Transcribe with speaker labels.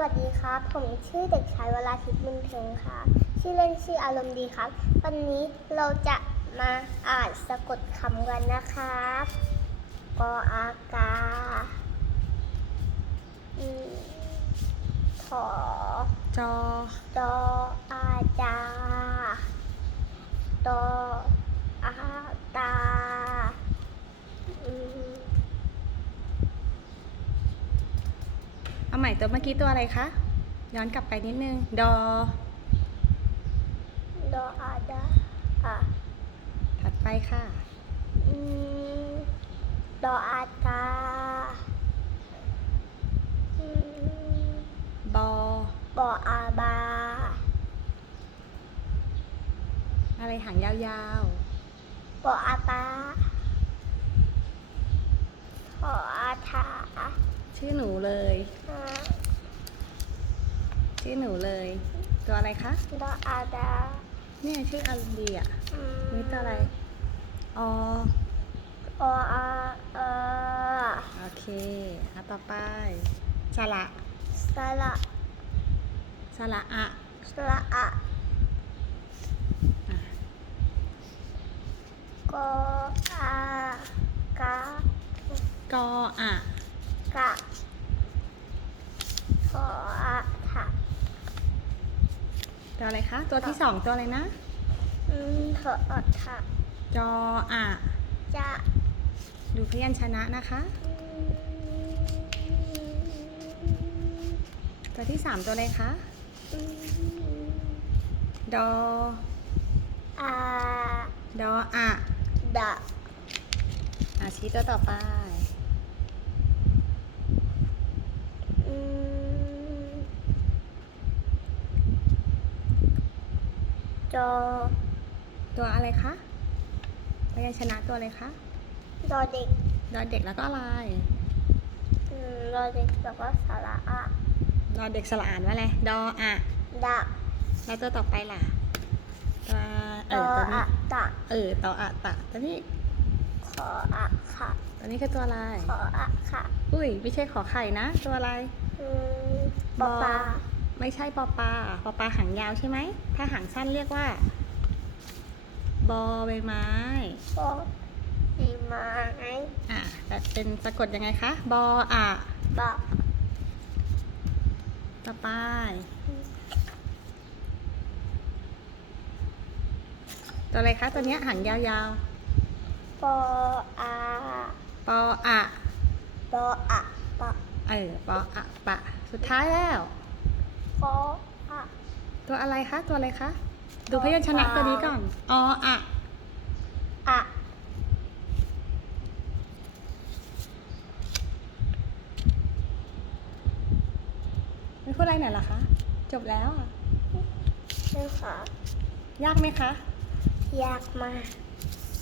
Speaker 1: วัสดีครับ ผมชื่อเด็กชายวราทิตบุญเพ็งค่ะ ชื่อเล่นชื่ออารมณ์ดีครับ วันนี้เราจะมาอ่านสะกดคำกันนะครับกออากาอืมถอ
Speaker 2: จอ
Speaker 1: ดออาจาตออาตาอืม
Speaker 2: เอา ใหม่ตัวเมื่อกี้ตัวอะไรคะ ย้อนกลับไปนิดนึง ดอ
Speaker 1: ดออาดาอะ
Speaker 2: ถัดไปค่ะ
Speaker 1: อืมดออาตาอืม
Speaker 2: บอ
Speaker 1: บออาบา
Speaker 2: อะไรหางยาว
Speaker 1: บออาปาข ออาถา
Speaker 2: ๆชื่อหนูเลย
Speaker 1: อะ
Speaker 2: ชื่อหนูเลย ตัวอะไรคะ
Speaker 1: ดออาดา
Speaker 2: เนี่ยชื่ออารมณ์ดีอะ
Speaker 1: อืม
Speaker 2: นี่ตัวอะไรอ
Speaker 1: ออาเออ
Speaker 2: โอเคอะต่อไปสระ
Speaker 1: สระ
Speaker 2: สระอะ
Speaker 1: สระอะ
Speaker 2: อะ
Speaker 1: กออากาก
Speaker 2: ออะ
Speaker 1: กะขออาถา
Speaker 2: ตัวอะไรคะ ตัวที่สองตัวอะไรนะ
Speaker 1: อืมขออาถา
Speaker 2: จออะ
Speaker 1: จะ
Speaker 2: ดูพยัญชนะนะคะ
Speaker 1: อืม
Speaker 2: ตัวที่สามตัวอะไรคะ
Speaker 1: อืม
Speaker 2: ดอ
Speaker 1: อา
Speaker 2: ดออะ
Speaker 1: ดะ
Speaker 2: อะชี้ตัวต่อไป
Speaker 1: อืม จอ
Speaker 2: ตัวอะไรคะพยัญชนะตัวอะไรคะ
Speaker 1: ดอเด็ก
Speaker 2: ดอเด็กแล้วก็อะไร
Speaker 1: อืมดอเด็กแล้วก็สระอะ
Speaker 2: ดอเด็กสระอ่านว่าอะไรดออะ
Speaker 1: ดะ
Speaker 2: แล้วตัวต่อไปล่ะตัวเอ
Speaker 1: ตอ
Speaker 2: อตัวนี้
Speaker 1: อะตะ
Speaker 2: เออต่ออะตะตัวนี้
Speaker 1: ขออะค่ะ
Speaker 2: ตัวนี้คือตัวอะไร
Speaker 1: ขออะค่ะ
Speaker 2: อุ้ยไม่ใช่ขอไข่นะ ตัวอะไร
Speaker 1: อืมปอปลา
Speaker 2: ไม่ใช่ปอปลาปอปลาหางยาวใช่ไหม ถ้าหางสั้นเรียกว่า บอใบไม้
Speaker 1: ปอมีไม้
Speaker 2: อะแต่เป็นสะกดยังไงคะ บออะ
Speaker 1: บะ
Speaker 2: ต่อไปตัวอะไรคะตัวเนี้ยหางยาว
Speaker 1: ปออา
Speaker 2: ๆปออะ
Speaker 1: ปออะปะ
Speaker 2: เออ ปออะปะ สุดท้ายแล้ว
Speaker 1: ป ออะ
Speaker 2: ตัวอะไรคะ ตัวอะไรคะ ดูพยัญชนะตัวนี้ก่อนออะ
Speaker 1: อะ
Speaker 2: ไม่พูดอะไรหน่อยเหรอคะ จบแล้วอะ
Speaker 1: นี่ค่ะ
Speaker 2: ยากไหมคะ
Speaker 1: ยากมาก
Speaker 2: อ